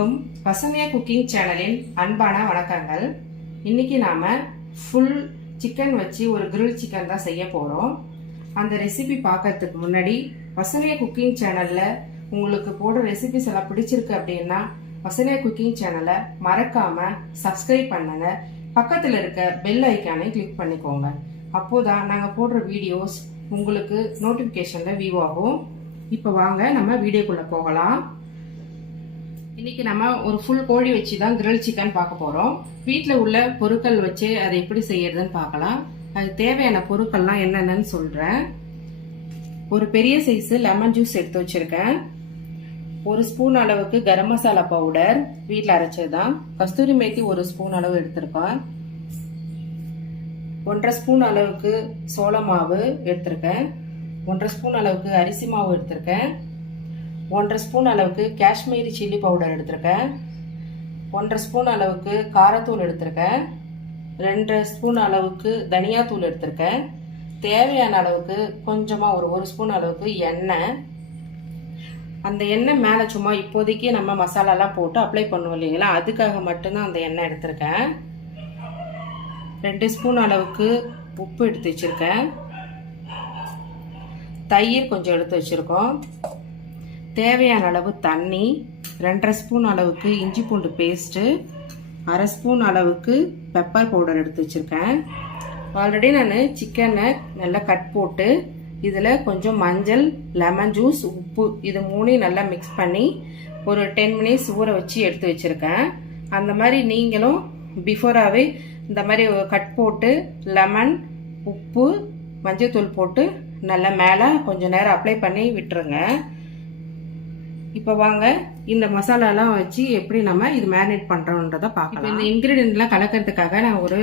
அனைவருக்கும் பசுமையா குக்கிங் சேனலின் அன்பான வணக்கங்கள். இன்னைக்கு நாம ஃபுல் சிக்கன் வச்சு ஒரு கிரில் சிக்கன் தான் செய்ய போறோம். அந்த ரெசிபி பார்க்கறதுக்கு முன்னாடி பசுமையா குக்கிங் சேனல்ல உங்களுக்கு போடுற ரெசிபிஸ் எல்லாம் பிடிச்சிருக்கு அப்படின்னா பசுமையா குக்கிங் சேனலை மறக்காம சப்ஸ்கிரைப் பண்ணுங்க. பக்கத்துல இருக்க பெல் ஐக்கானை கிளிக் பண்ணிக்கோங்க. அப்போதான் நாங்க போடுற வீடியோஸ் உங்களுக்கு நோட்டிபிகேஷன்ல வியூ ஆகும். இப்ப வாங்க நம்ம வீடியோக்குள்ள போகலாம். இன்னைக்கு நம்ம ஒரு ஃபுல் கோழி வச்சு தான் கிரில் சிக்கன் பார்க்க போறோம். வீட்டில் உள்ள பொருட்கள் வச்சு அதை எப்படி செய்யறதுன்னு பார்க்கலாம். அதுக்கு தேவையான பொருட்கள்லாம் என்னென்னு சொல்றேன். ஒரு பெரிய சைஸ் லெமன் ஜூஸ் எடுத்து வச்சிருக்கேன். ஒரு ஸ்பூன் அளவுக்கு கரம் மசாலா பவுடர் வீட்டில் அரைச்சதுதான். கஸ்தூரி மேத்தி ஒரு ஸ்பூன் அளவு எடுத்திருக்கேன். 1.5 ஸ்பூன் அளவுக்கு சோள மாவு எடுத்திருக்கேன். 1.5 ஸ்பூன் அளவுக்கு அரிசி மாவு எடுத்திருக்கேன். 1.5 ஸ்பூன் அளவுக்கு காஷ்மீரி சில்லி பவுடர் எடுத்திருக்கேன். 1.5 ஸ்பூன் அளவுக்கு காரத்தூள் எடுத்திருக்கேன். 2 ஸ்பூன் அளவுக்கு தனியாத்தூள் எடுத்திருக்கேன். தேவையான அளவுக்கு கொஞ்சமா ஒரு ஸ்பூன் அளவுக்கு எண்ணெய். அந்த எண்ணெய் மேலே சும்மா இப்போதைக்கு நம்ம மசாலாலாம் போட்டு அப்ளை பண்ணுவோம் இல்லைங்களா, அதுக்காக மட்டும்தான் அந்த எண்ணெய் எடுத்திருக்கேன். 2 ஸ்பூன் அளவுக்கு உப்பு எடுத்து வச்சிருக்கேன். தயிர் கொஞ்சம் எடுத்து வச்சிருக்கோம். தேவையான அளவு தண்ணி, 2.5 ஸ்பூன் அளவுக்கு இஞ்சி பூண்டு பேஸ்ட்டு, 1/2 ஸ்பூன் அளவுக்கு பெப்பர் பவுடர் எடுத்து வச்சிருக்கேன். ஆல்ரெடி நான் சிக்கனை நல்லா கட் போட்டு இதில் கொஞ்சம் மஞ்சள், லெமன் ஜூஸ், உப்பு இது மூணையும் நல்லா மிக்ஸ் பண்ணி ஒரு 10 மினிட்ஸ் ஊற வச்சு எடுத்து வச்சிருக்கேன். அந்த மாதிரி நீங்களும் பிஃபோராகவே இந்த மாதிரி கட் போட்டு லெமன், உப்பு, மஞ்சள் தூள் போட்டு நல்லா மேலே கொஞ்சம் நேரம் அப்ளை பண்ணி விட்டுருங்க. இப்போ வாங்க இந்த மசாலாலாம் வச்சு எப்படி நம்ம இது மேரினேட் பண்ணுறோன்றதை பார்க்கலாம். இந்த இன்க்ரீடியன்ட்லாம் கலக்கிறதுக்காக நான் ஒரு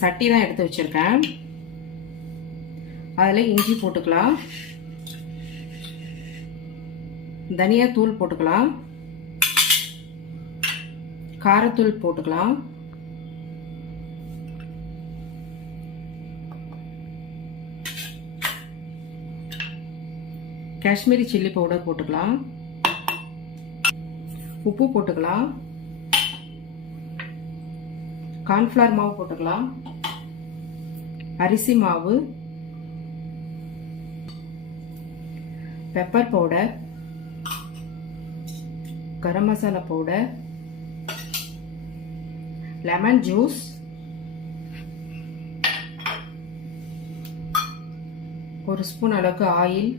சட்டி தான் எடுத்து வச்சிருக்கேன். அதில் இஞ்சி போட்டுக்கலாம், தனியா தூள் போட்டுக்கலாம், காரத்தூள் போட்டுக்கலாம், காஷ்மீரி சில்லி பவுடர் போட்டுக்கலாம், உப்பு போட்டுக்கலாம், கார்ன்ஃப்ளவர் மாவு போட்டுக்கலாம், அரிசி மாவு, pepper powder, garam masala powder, lemon juice, ஒரு ஸ்பூன் அளவுக்கு ஆயில்,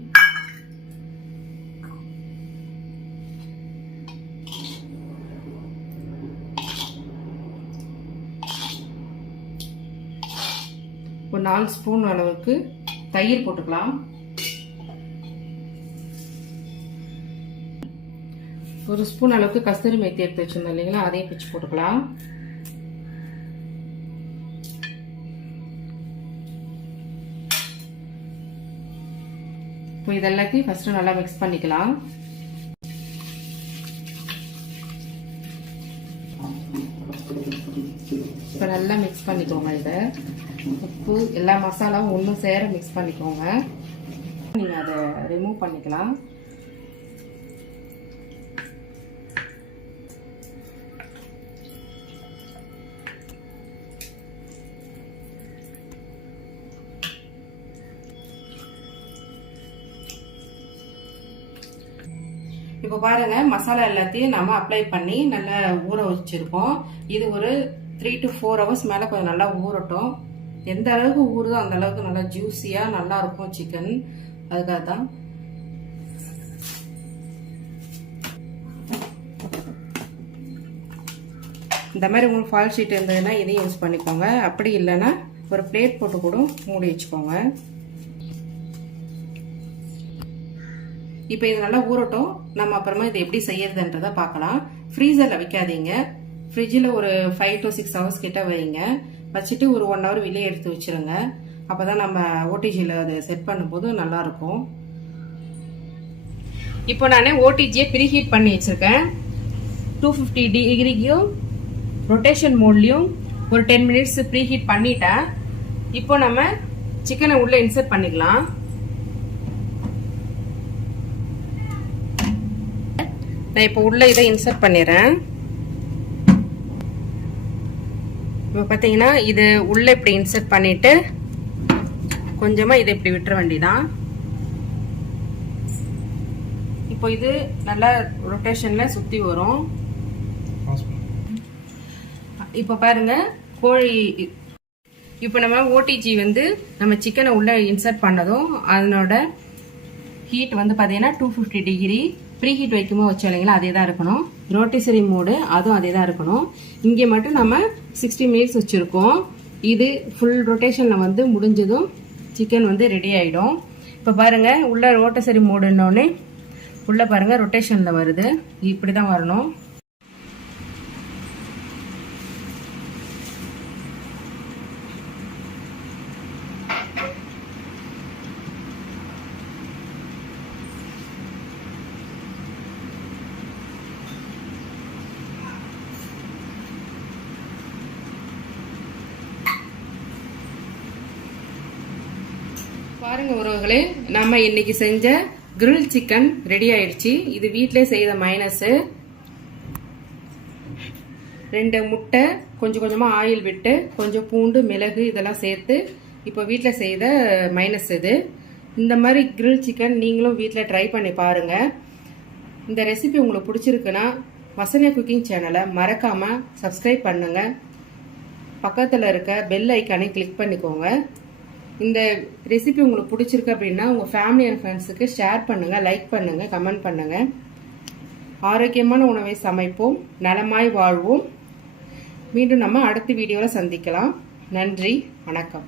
ஒரு 4 ஸ்பூன் அளவுக்கு தயிர் போட்டுக்கலாம். ஒரு ஸ்பூன் அளவுக்கு கஸ்தூரி மேத்தி எடுத்து வச்சிருந்தோம் இல்லைங்களா, அதையும் பிச்சு போட்டுக்கலாம். இப்போ இதெல்லாத்தையும் ஃபர்ஸ்ட் நல்லா மிக்ஸ் பண்ணிக்கலாம். இப்போ நல்லா மிக்ஸ் பண்ணிக்கோங்க. இதை உப்பு எல்லா மசாலாவும் ஒன்றும் சேர மிக்ஸ் பண்ணிக்கோங்க. நீங்கள் அதை ரிமூவ் பண்ணிக்கலாம். இப்போ பாருங்க மசாலா எல்லாத்தையும் நம்ம அப்ளை பண்ணி நல்லா ஊற வச்சிருக்கோம். இது ஒரு 3 to 4 hours மேலே கொஞ்சம் நல்லா ஊறட்டும். எந்த அளவுக்கு ஊறுதோ அந்த அளவுக்கு நல்லா ஜூஸியாக நல்லா இருக்கும் சிக்கன். அதுக்காக தான் இந்த மாதிரி உங்களுக்கு ஃபால் ஷீட் இருந்ததுன்னா இதையும் யூஸ் பண்ணிக்கோங்க. அப்படி இல்லைன்னா ஒரு பிளேட் போட்டு கூட மூடி வச்சுக்கோங்க. இப்போ இது நல்லா ஊறட்டும். நம்ம அப்புறமா இதை எப்படி செய்யறதுன்றதை பார்க்கலாம். ஃப்ரீசரில் வைக்காதீங்க. ஃப்ரிட்ஜில் ஒரு 5 to 6 hours கிட்ட வைங்க. வச்சுட்டு ஒரு 1 hour வெளியே எடுத்து வச்சிருங்க. அப்போதான் நம்ம ஓடிஜியில் அதை செட் பண்ணும்போது நல்லா இருக்கும். இப்போ நான் ஓடிஜியை ப்ரீஹீட் பண்ணி வச்சிருக்கேன். 250 டிகிரிக்கும் ரொட்டேஷன் மோட்லையும் ஒரு 10 மினிட்ஸ் ப்ரீஹீட் பண்ணிட்டேன். இப்போ நம்ம சிக்கனை உள்ள இன்சர்ட் பண்ணிக்கலாம். நான் இப்போ உள்ள இதை இன்சர்ட் பண்ணிடுறேன். இப்போ பார்த்தீங்கன்னா இது உள்ள இப்படி இன்சர்ட் பண்ணிட்டு கொஞ்சமாக இதை இப்படி விட்டுற வேண்டியதான். இப்போ இது நல்லா ரொட்டேஷனில் சுற்றி வரும். இப்போ பாருங்க கோழி, இப்போ நம்ம ஓடிஜி வந்து நம்ம சிக்கனை உள்ள இன்சர்ட் பண்ணதும் அதனோட ஹீட் வந்து பார்த்தீங்கன்னா 250 டிகிரி. ப்ரீ ஹீட் வைக்கும்போது வச்சோம் இல்லைங்களா, அதே தான் இருக்கணும். ரோட்டிசரி மோடு அதுவும் அதே தான் இருக்கணும். இங்கே மட்டும் நம்ம 60 மினிட்ஸ் வச்சுருக்கோம். இது ஃபுல் ரொட்டேஷனில் வந்து முடிஞ்சதும் சிக்கன் வந்து ரெடி ஆகிடும். இப்போ பாருங்கள் உள்ள ரோட்டிசரி மோடுன்னொடனே உள்ளே பாருங்கள் ரொட்டேஷனில் வருது. இப்படி தான் வரணும். பாருங்க உறவுகளே, நம்ம இன்னைக்கு செஞ்ச கிரில் சிக்கன் ரெடி ஆயிடுச்சு. இது வீட்டிலே செய்த மைனஸ். 2 முட்டை, கொஞ்சம் கொஞ்சமா ஆயில் விட்டு, கொஞ்சம் பூண்டு, மிளகு இதெல்லாம் சேர்த்து இப்போ வீட்டில் செய்த மைனஸ் இது. இந்த மாதிரி கிரில் சிக்கன் நீங்களும் வீட்டில் ட்ரை பண்ணி பாருங்க. இந்த ரெசிபி உங்களுக்கு பிடிச்சிருக்குன்னா வசனியா குக்கிங் சேனலை மறக்காம சப்ஸ்கிரைப் பண்ணுங்க. பக்கத்தில் இருக்க பெல் ஐக்கானை கிளிக் பண்ணிக்கோங்க. இந்த ரெசிபி உங்களுக்கு பிடிச்சிருக்கு அப்படின்னா உங்கள் ஃபேமிலி அண்ட் ஃப்ரெண்ட்ஸுக்கு ஷேர் பண்ணுங்கள், லைக் பண்ணுங்கள், கமெண்ட் பண்ணுங்கள். ஆரோக்கியமான உணவை சமைப்போம், நலமாய் வாழ்வோம். மீண்டும் நம்ம அடுத்த வீடியோவில் சந்திக்கலாம். நன்றி, வணக்கம்.